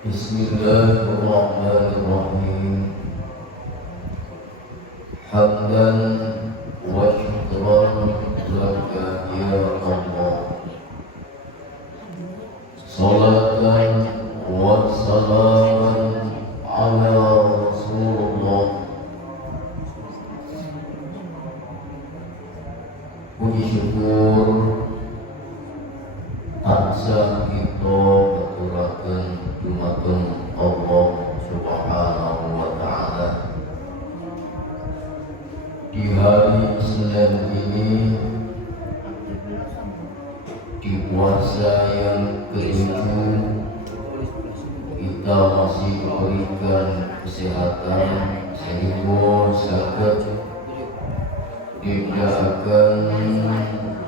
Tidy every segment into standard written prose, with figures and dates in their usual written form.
Bismillahirrahmanirrahim. Hamdan wa syukran laka ya Allah. Salatan wa salaman ala Rasulullah. Puji syukur tansah kita aturaken dumateng Allah Subhanahu wa ta'ala. Di hari Senin ini, di puasa yang ke-7, kita masih diberikan kesehatan sehingga saged diadakan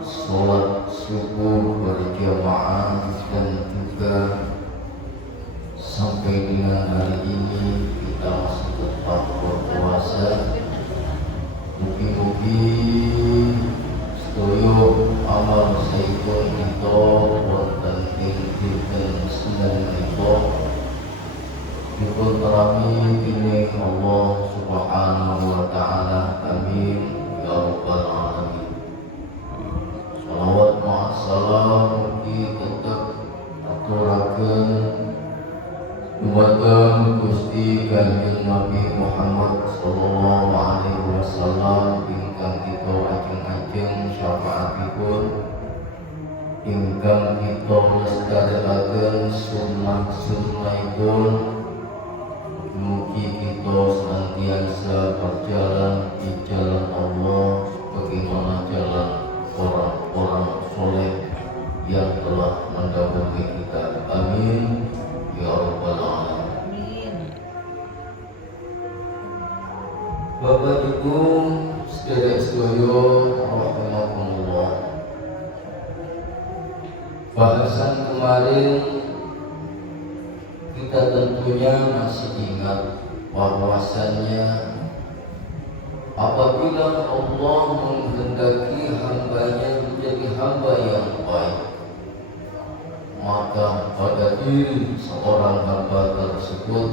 sholat subuh berjamaah, dan juga sampai dengan hari ini kita masih tetap berpuasa. Mugi-mugi sedaya amal saipun kita wonten ing dinten Senin menika dipun terami dening Allah Subhanahu wa ta'ala. Amin ya rabbal alamin. Shalawat ma'assalam mugi tetep aturaken dumateng Gusti Kanjeng Nabi Muhammad sallallahu alaihi wasallam ingkang kita ajeng-ajeng pun mugi kita senantiasa berjalan di jalan Allah bagaimana jalan orang-orang soleh yang telah mendahului kita. Amin ya rabbal alamin. Bapak Ibu sedherek-sedherek rahimakumullah. Bahasan kemarin kita tentunya masih ingat bahwasannya apabila Allah menghendaki hambanya menjadi hamba yang baik, maka pada diri seorang hamba tersebut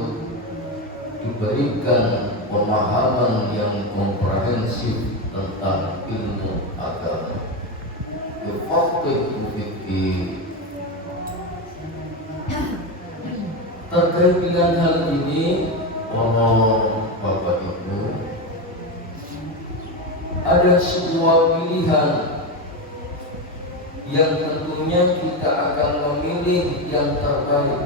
diberikan pemahaman yang komprehensif tentang ilmu agama. Terkait dengan hal ini, Bapak Ibu, ada sebuah pilihan yang tentunya kita akan memilih yang terbaik.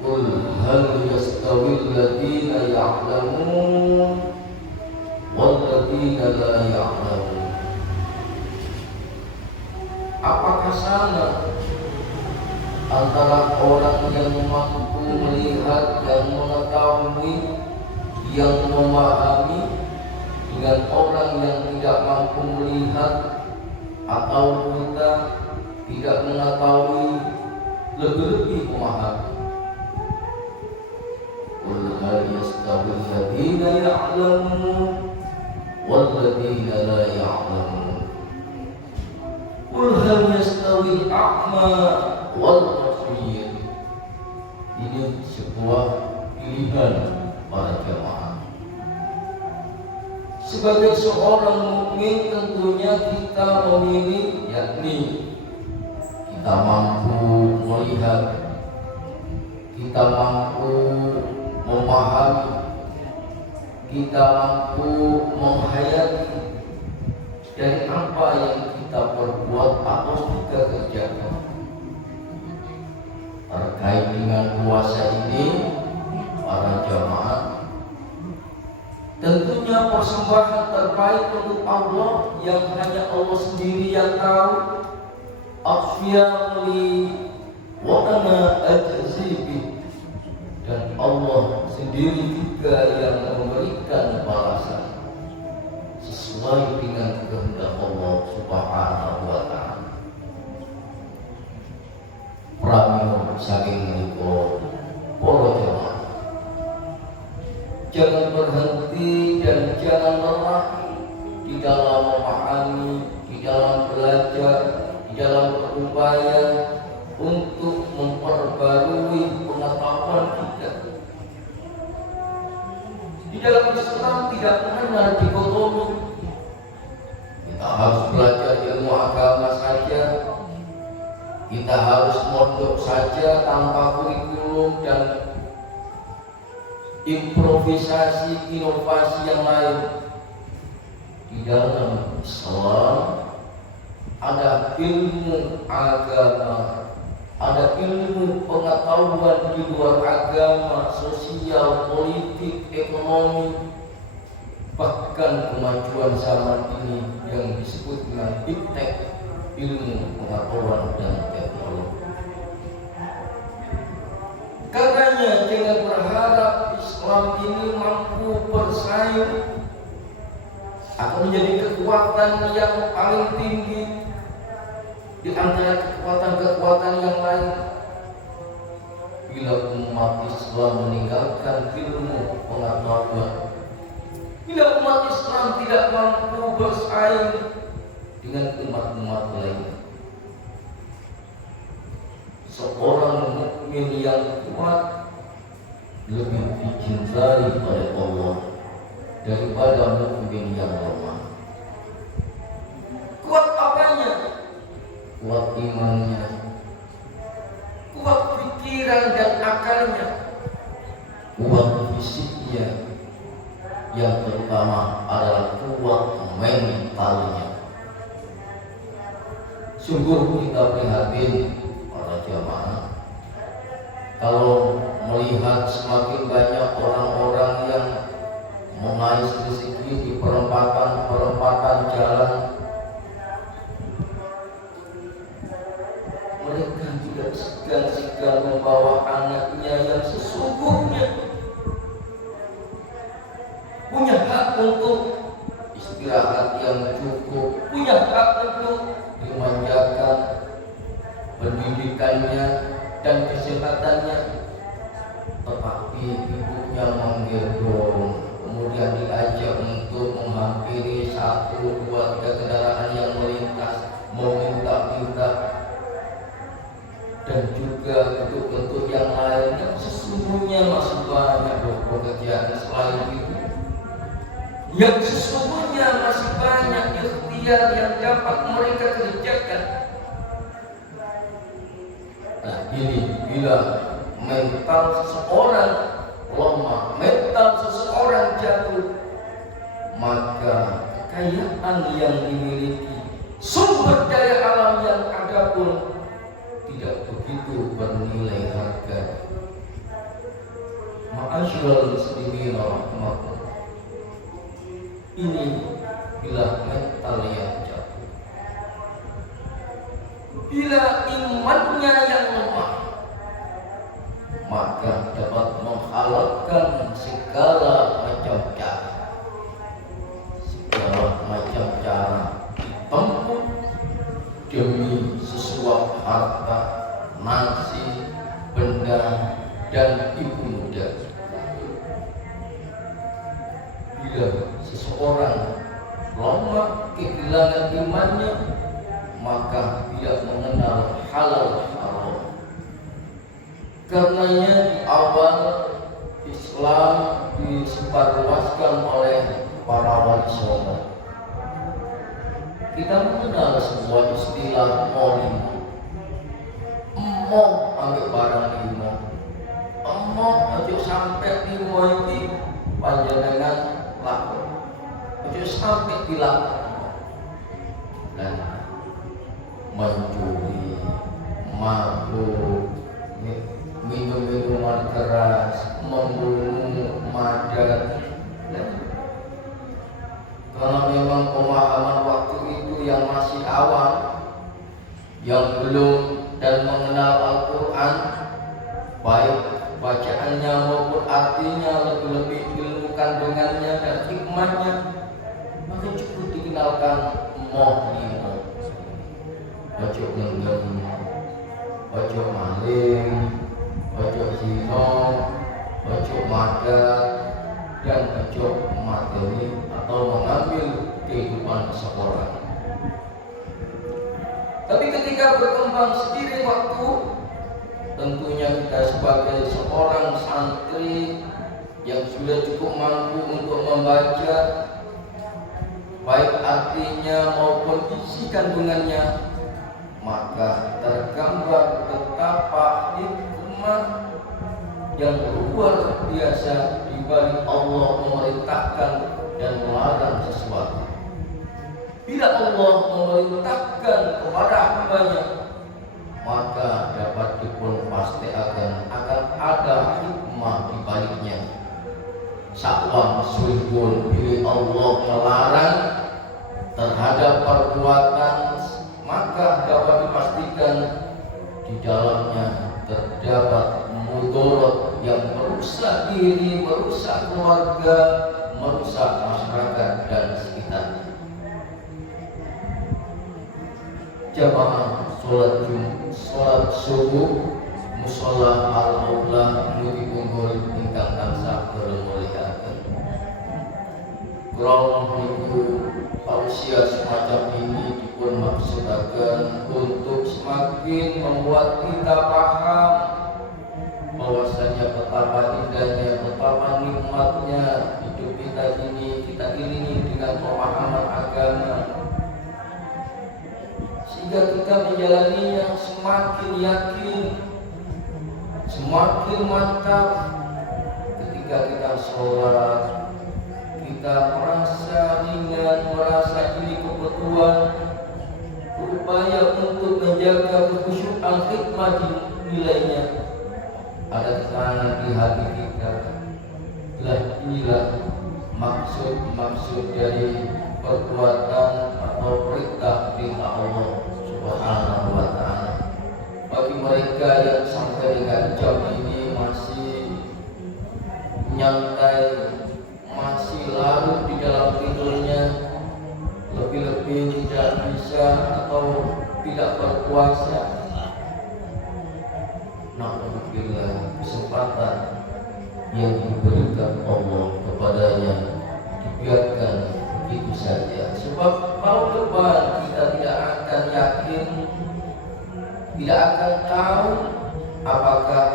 Qul hal yastawil ladina ya'lamun wal ladina la ya'lamun. Apakah sama antara orang yang mampu melihat dan mengetahui, yang memahami, dengan orang yang tidak mampu melihat atau kita tidak mengetahui, lebih-lebih memahami? Qul hal yastawil ladina ya'lamun wal ladina la ya'lamun. Qul hal yastawil a'ma wal basir. Ini sebuah pilihan para jamaah. Sebagai seorang mukmin tentunya kita memilih, yakni kita mampu melihat, kita mampu memahami, kita mampu menghayati dari apa yang kita perbuat atau kita kerjakan. Terkait dengan puasa ini, para jamaah, tentunya persembahan terbaik untuk Allah yang hanya Allah sendiri yang tahu. Afyali wa ana ajzibi, dan Allah sendiri juga yang memberikan balasan sesuai dengan kehendak Allah Subhanahu wa ta'ala. Pramila saking menika para jamaah, jangan berhenti dan jangan lelah di dalam memahami, di dalam belajar, di dalam berupaya untuk memperbarui pengetahuan kita. Di dalam Islam tidak mengenal dikotomi. Kita harus belajar ilmu agama saja, kita harus mondok saja tanpa kurikulum dan improvisasi, inovasi yang lain. Di dalam Islam ada ilmu agama, ada ilmu pengetahuan di luar agama, sosial, politik, ekonomi, bahkan kemajuan zaman ini yang disebut dengan iptek, ilmu pengetahuan dan teknologi. Karenanya jangan berharap Islam ini mampu bersaing akan menjadi kekuatan yang paling tinggi di antara kekuatan-kekuatan yang lain. Bila umat Islam meninggalkan ilmu pengetahuan, bila umat Islam tidak mampu bersaing dengan umat-umat lainnya, seorang mukmin yang kuat lebih dicintai oleh Allah daripada mukmin yang lemah. Kuat apanya? Kuat imannya, kuat pikiran dan akalnya, kuat fisiknya, yang terutama adalah kuat mentalnya. Sungguh kita prihatin para jamaah Kalau melihat semakin banyak orang-orang yang mengais rezeki di perempatan jalan, mereka tidak segan-segan membawa anaknya yang sesungguhnya punya hak untuk istirahat yang cukup, punya hak untuk dimanjakan pendidikannya dan kesehatannya, tetapi ibunya menggendong, kemudian diajak untuk menghampiri 1, 2, 3 kendaraan yang melintas, meminta-minta, dan juga bentuk-bentuk yang lain yang sesungguhnya masih banyak pekerjaan selain itu, yang sesungguhnya masih banyak ikhtiar yang dapat mereka kerjakan. Nah, ini bila mental seseorang lemah, mental seseorang jatuh, maka kekayaan yang dimiliki, sumber daya alam yang ada pun tidak begitu bernilai harga. Ma'asyiral muslimin rahmatullah. Ini bila mental yang jatuh, bila imannya yang lemah, maka dapat menghalalkan segala macam cara ditempuh demi sesuap harta, nasi, benda, dan ibu muda. Bila seseorang lemah, kehilangan imannya, maka tidak mengenal halal haram. Karenanya di awal Islam disebarluaskan oleh para wali songo. Kita mengenal sebuah istilah molimo. Emoh ambil barang limo. Emoh aja sampai limo iki panjenengan laku. Aja sampai dilakoni. Dan mencuri, mabuk, minum-minuman keras, membunuh, madat. Karena memang pemahaman waktu itu yang masih awam, yang belum dan mengenal Al-Quran, baik bacaannya maupun artinya, lebih-lebih ilmu kandungannya dan hikmahnya, maka cukup dikenalkan limo, ojo genggam, ojo maling, ojo zina, ojo madat, dan ojo materi atau mengambil kehidupan seseorang. Tapi ketika berkembang sendiri waktu, tentunya kita sebagai seorang santri yang sudah cukup mampu untuk membaca baik artinya maupun isi kandungannya, maka tergambar betapa hikmah yang luar biasa di balik Allah memerintahkan dan melarang sesuatu. Bila Allah memerintahkan kepada hambanya, maka dapat dipun pasti akan ada hikmah di baliknya. Sakwang sulhun bila Allah melarang terhadap perbuatan, maka dapat dipastikan di dalamnya terdapat mudarat yang merusak diri, merusak keluarga, merusak masyarakat dan sekitarnya. Jamaah sholat subuh mushola al-maula mugi unggul ingkang tansah kemuliaan. Kula niku pausia semacam ini dipun maksudaken untuk semakin membuat kita paham bahwasanya betapa indahnya, betapa nikmatnya hidup kita ini, kita iringi dengan pemahaman agama, sehingga kita menjalaninya semakin yakin, semakin mantap. Ketika kita sholat, kita merasa ringan, merasa ini kebutuhan, berupaya untuk menjaga kekhusyukan hikmah di nilainya, ada tanah di hati kita. Inilah maksud dari perbuatan atau perintah Allah Subhanahu wa Ta'ala. Bagi mereka yang sampai dengan jam ini masih nyantai, masih larut di dalam tidurnya, lebih-lebih tidak bisa atau tidak berpuasa, naudzubillah, kesempatan yang diberikan Allah kepadanya dibiarkan begitu saja. Sebab tahun depan kita tidak akan yakin, tidak akan tahu apakah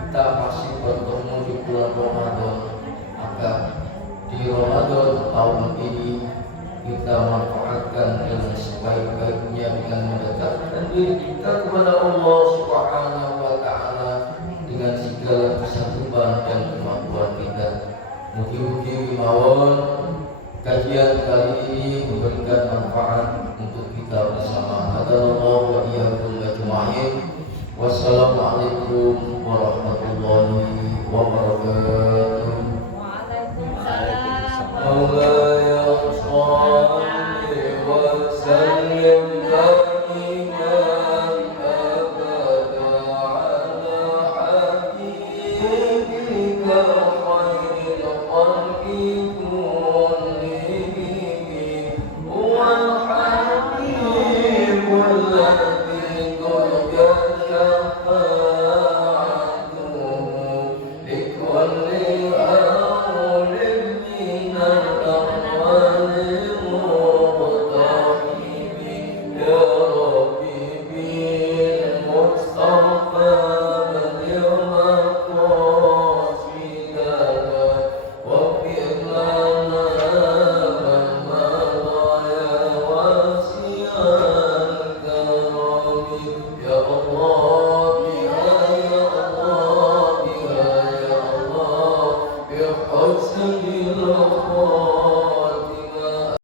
kita masih bertemu di bulan Ramadan. Maka di Ramadan tahun ini kita manfaatkan dengan sebaik-baiknya dengan mendekatkan diri kita kepada Allah Subhanahu wa Ta'ala dengan segala kesanggupan dan kemampuan kita. Mugi-mugi mawon kajian kali ini memberikan manfaat untuk kita bersama. Hadanallahu wa iyyakum ajma'in. Wassalamualaikum warahmatullahi wabarakatuh. Waalaikumsalam.